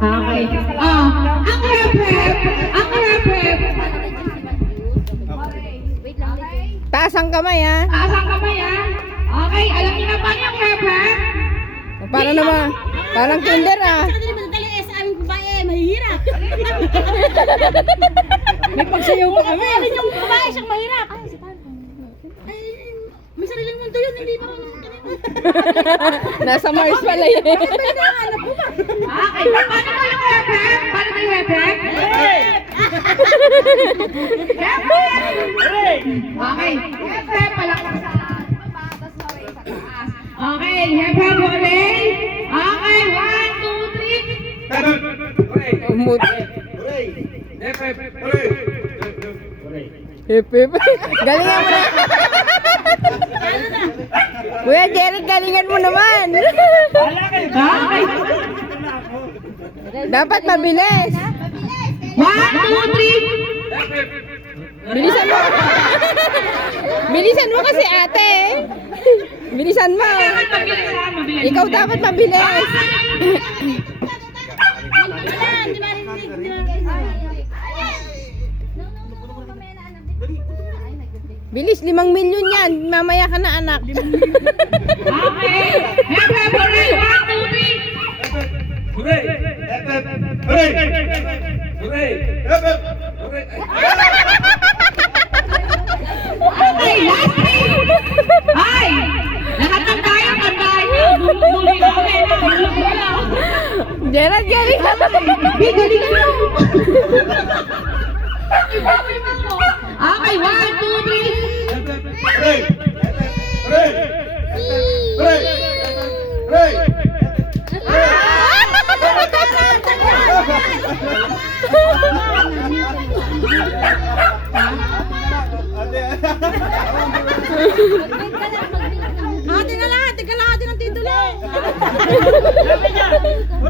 Okay. Ang rep. Taas ang kamay, ha? Taas ang kamay, ha? Okay, alam niyo na ba yung rep? Para naman, parang kinder, ah. Madali madali sa aming babae, mahihirap. May pagsayaw pa kami. Sabi niyong babae siyang mahirap. Ay, may sariling mundo yun, hindi pa rin. Nasa Mars pala yun. Hinahanap mo ba? Okay, paano ba yung rep? Paano ba yung rep? Okay, rep, palakpak sa baba, tapos haway sa taas. Okay, rep, haway. Okay, 1, 2, 3. Umut. Hip hip. Galingan mo na. Kuya Jerry, galingan mo naman. Okay. Dapat mabilis. 1, 2, 3. Bilisan mo. Bilisan mo kasi ate. Bilisan mo. Ikaw dapat mabilis. Bilis, 5 milyon yan. Mamaya ka na, anak. Okay. Rep, haway. 1, 2, 3. Okay, last 3. Ay! Lahat ng tayo, kantahin. Buli kami na. Gerald, galing. Galing mo. Okay, 1, Ate na lang, ate ng titulo. 1,